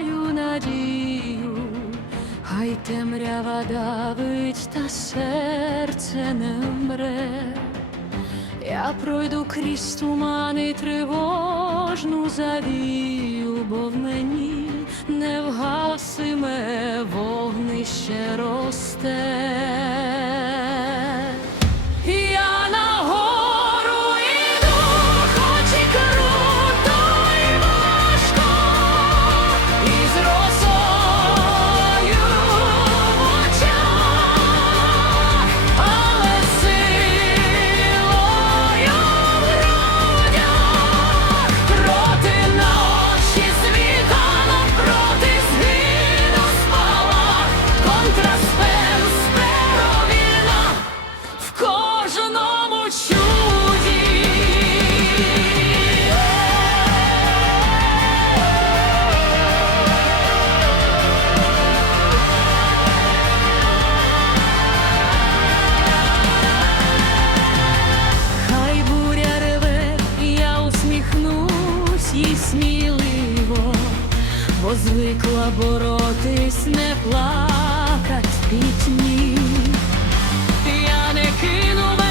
я надію, хай темрява давить, та серце не мре. Я пройду крізь тумани тривожну завію, бо в мені невгасиме вогнище росте. Сміливо, бо звикла боротись, не плакать пітьмі. Я не кину ми